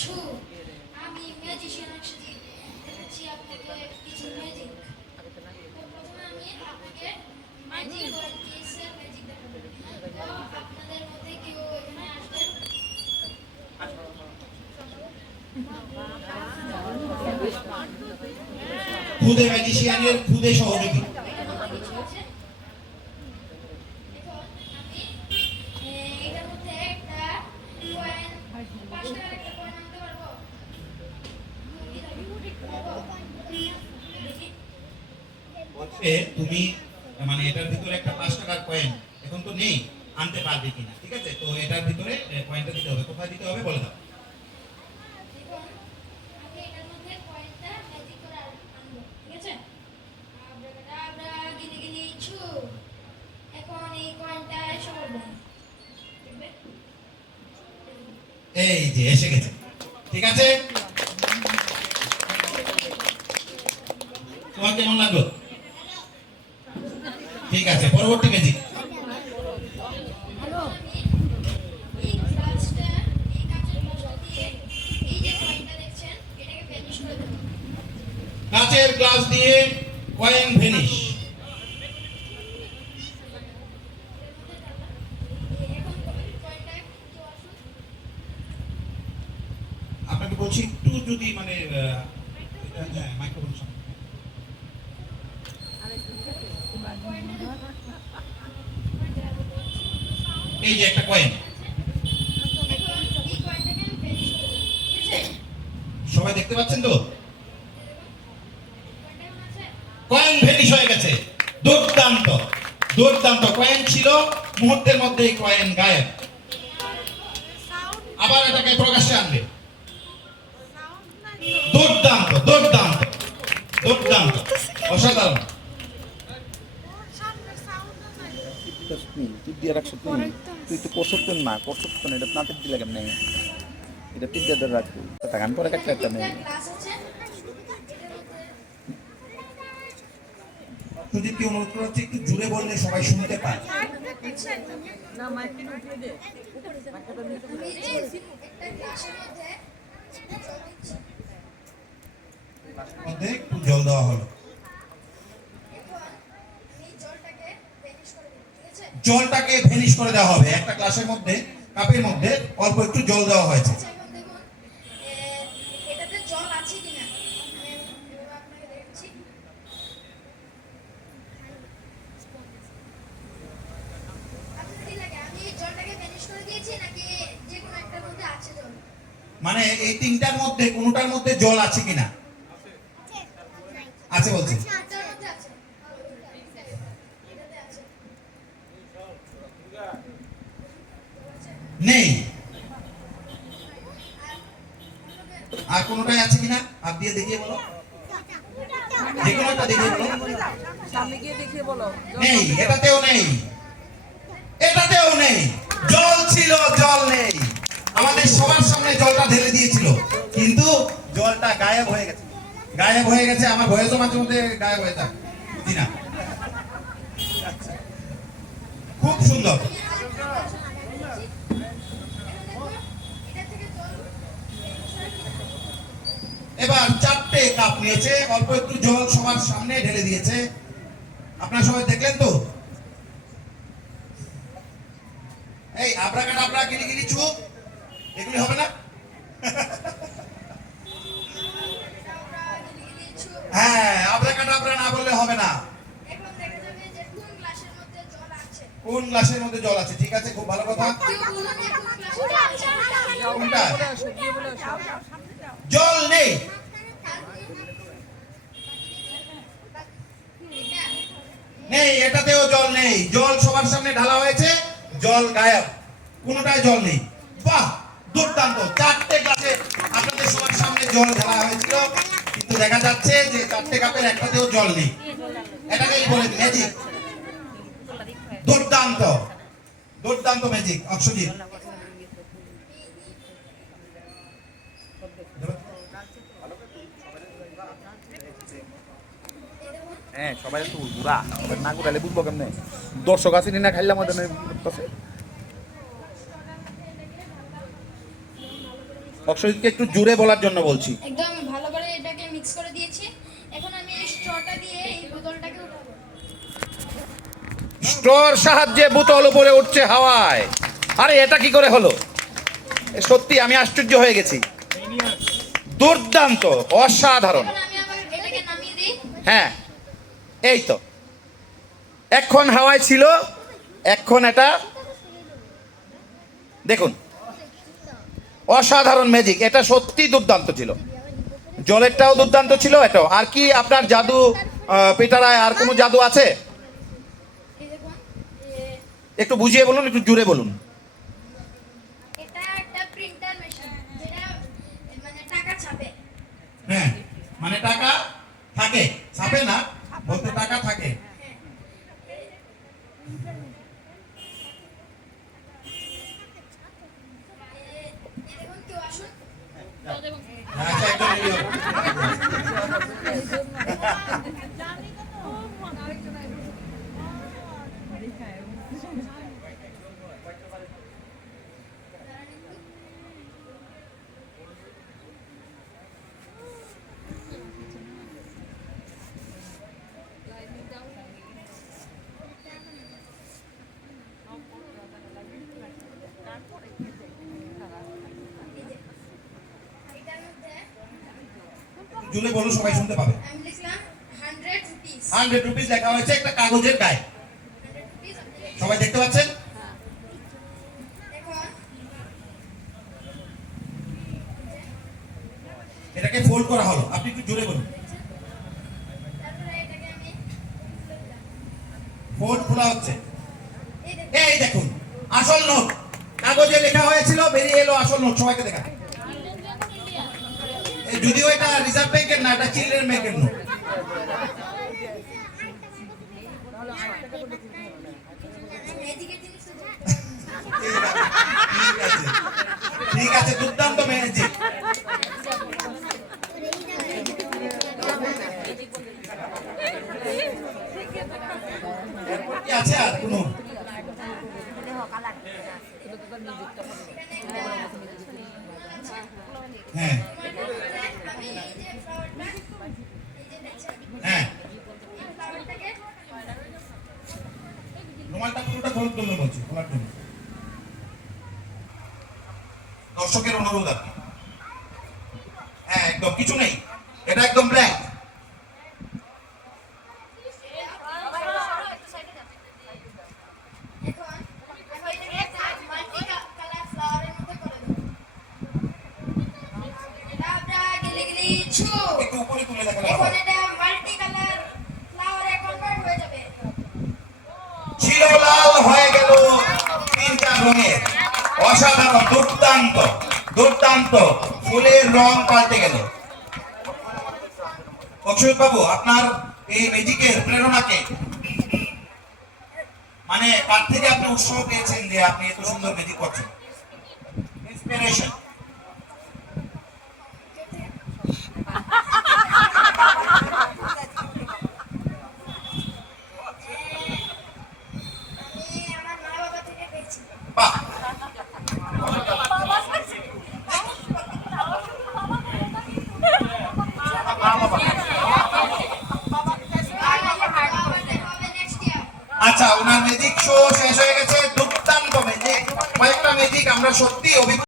ছু আমি ম্যাজিশিয়ান আকশিদি দেখাচ্ছি আপনাকে কিছু ম্যাজিক। তো প্রথমে আমি আপনাকে ম্যাজিক করে কেসের ম্যাজিক দেখাবো। তো আপনাদের মধ্যে কেউ এখানে আসবেন? খুদে ম্যাজিশিয়ানের খুদে সহযোগী। তুমি মানে এটার ভিতরে একটা 5 টাকার কয়েন এখন তো নেই, আনতে পারবে কিনা? ঠিক আছে, তো এটার ভিতরে কয়েনটা দিতে হবে। কোথায় দিতে হবে বলে দাও। এই যে এসে গেছে, ঠিক আছে। তোমার কেমন লাগলো? ঠিক আছে, পরবর্তী ম্যাজিক। কাচের গ্লাস দিয়ে কয়েন ভেনিশ। আপনাকে বলছি একটু যদি মানে মাইক্রোফোন সামনে। এই যে একটা কয়েন, সবাই দেখতে পাচ্ছেন তো? কয়েন ভেনিশ হয়ে গেছে। দুর্দান্ত দুর্দান্ত কয়েন ছিল, মুহূর্তের মধ্যে কয়েন গায়েব। আবার এটাকে প্রকাশ্যে আনবে। দুর্দান্ত দুর্দান্ত দুর্দান্ত, অসাধারণ। তুই তো করছেন না, করছেন এটা নাটের দিলে কেমন নেই, এটা তিন দিয়ে রাখবি গান পরে কাটতে একটা নেই। সুদীপকে অনুরোধ করা হচ্ছে একটু জুড়ে বললে সবাই শুনতে পায়। মধ্যে একটু জল দেওয়া হলো। জলটাকে ভেনিশ করে দেওয়া হবে। একটা গ্লাসের মধ্যে, কাপের মধ্যে অল্প একটু জল দেওয়া হয়েছে। মানে এই তিনটার মধ্যে কোনটার মধ্যে জল আছে কিনা? আছে বলছে। নেই। আর কোনটাই আছে কিনা হাত দিয়ে দেখিয়ে বলো। যে কোনো একটা দেখিয়ে বলো। সামনে গিয়ে দেখিয়ে বলো। নেই, এটাতেও নেই, এটাতেও নেই। জল ছিল, জল নেই। আমাদের সবার সামনে জলটা ঢেলে দিয়েছিল, কিন্তু জলটা গায়েব হয়ে গেছে। গায়েব হয়ে গেছে। আমার ভয়েসও মাঝে মধ্যে গায়েব হয়ে যায়, বুঝি না। খুব সুন্দর। এবার 4টে কাপ নিয়েছে, অল্প একটু জল সবার সামনে ঢেলে দিয়েছে। আপনারা সবাই দেখলেন তো? এই আবরাকাডাবরা গিরি চুপ, এগুলি হবে না। হ্যাঁ, আবরাকাডাবরা না বললে হবে না। কোন গ্লাসের মধ্যে জল আছে? ঠিক আছে, খুব ভালো কথা। কোনটা? জল নেই। নেই, এটাতেও জল নেই। জল সবার সামনে ঢালা হয়েছে, জল গায়েব, কোনটায় জল নেই। বাহ, দুর্দান্ত। 4টে গ্লাসে আপনাদের সবার সামনে জল ঢালা হয়েছিল, কিন্তু দেখা যাচ্ছে যে 4টে কাপের একটাতেও জল নেই। এটাকেই বলে ম্যাজিক। দুর্দান্ত দুর্দান্ত ম্যাজিক। অক্ষজিৎ, হ্যাঁ সবাই তো ঘুরা না ঘুরালে বুঝবো কেমনে? দর্শক আছে না খাইলাম ওদের অক্ষয়কে একটু জুড়ে বলার জন্য বলছি। একদম ভালো করে এটাকে মিক্স করে দিয়েছি। এখন আমি এই স্ট্রটা দিয়ে এই বোতলটাকে উঠাবো। স্ট্রর সাহায্যে বোতল উপরে উঠছে হাওয়ায়। আরে এটা কি করে হলো? সত্যি আমি আশ্চর্য হয়ে গেছি। দুর্দান্ত, অসাধারণ। এখন আমি আবার এটাকে নামিয়ে দিই। হ্যাঁ, এই তো এখন হাওয়ায় ছিল, এখন এটা দেখুন, অসাধারণ ম্যাজিক। এটা সত্যি দুর্দান্ত ছিল। জলেরটাও দুর্দান্ত ছিল, এটাও। আর কি আপনার জাদু পেটারায় আর কোনো জাদু আছে? এই দেখুন, একটু বুঝিয়ে বলুন, একটু জুড়ে বলুন। এটা একটা প্রিন্টার মেশিন যেটা মানে টাকা ছাপে। হ্যাঁ, মানে টাকা থাকে, ছাপে না, বলতে টাকা থাকে। দেখুন, কেউ আসুন। আচ্ছা, একদম ready হও। এটার মধ্যে জুড়ে বলুন, সবাই শুনতে পাবে। আমি লিখলাম 100 রুপিস। 100 রুপিস লেখা হয়েছে একটা কাগজের গায়ে। 100 রুপিস সবাই দেখতে পাচ্ছেন? এখন এটাকে ফোল্ড করা হলো। আপনি একটু জুড়ে বলুন। তারপরে এটাকে আমি খুলে দিলাম। ফোল্ড খোলা হচ্ছে। এই দেখুন, এই দেখুন, আসল নোট। কাগজে লেখা হয়েছিল, বেরিয়ে এলো আসল নোট। সবাইকে দেখা। যদিও এটা রিজার্ভ ব্যাংকের না, এটা চিলড্রেন ব্যাংকের নোট। ম্যাজিকের জিনিস তো ঠিক আছে, ঠিক আছে, দুর্দান্ত ম্যাজিক। এরপর কি আছে আর কোনো? হ্যাঁ, আমি এই যে ফ্লাওয়ারটা এই যে দেখছেন, হ্যাঁ, এই ফ্লাওয়ারটাকে রুমালটা পুরোটা খোলার জন্য বলছি, খোলার জন্য। দর্শকের অনুরোধ আর কি। হ্যাঁ, একদম কিছু নেই, এটা একদম ব্ল্যাঙ্ক। এখন এটাকে একটা মাল্টি কালার ফ্লাওয়ারের মধ্যে করে দেব। ডাবডা গিলিগিলি ছু। একটু উপরে তুলে দেখালে এখন ভালো। এটা মাল্টি কালার ফ্লাওয়ারে কনভার্ট হয়ে যাবে। ছিল লাল হয়ে গেল তিনটা রঙের। অসাধারণ, দুর্দান্ত, দুর্দান্ত। ফুলের রং পাল্টে গেল। অক্ষয় বাবু, আপনার এই ম্যাজিকের প্রেরণাকে, মানে কার থেকে আপনি উৎসাহ পেয়েছেন যে আপনি এত সুন্দর ম্যাজিক করছেন? ইন্সপিরেশন। আমি আমার মা বাবা থেকে পেয়েছি। বাহ, আচ্ছা, ওনার ম্যাজিক শো শেষ হয়ে গেছে। দুর্দান্ত ম্যাজিক, কয়েকটা ম্যাজিক আমরা সত্যি অভিজ্ঞ।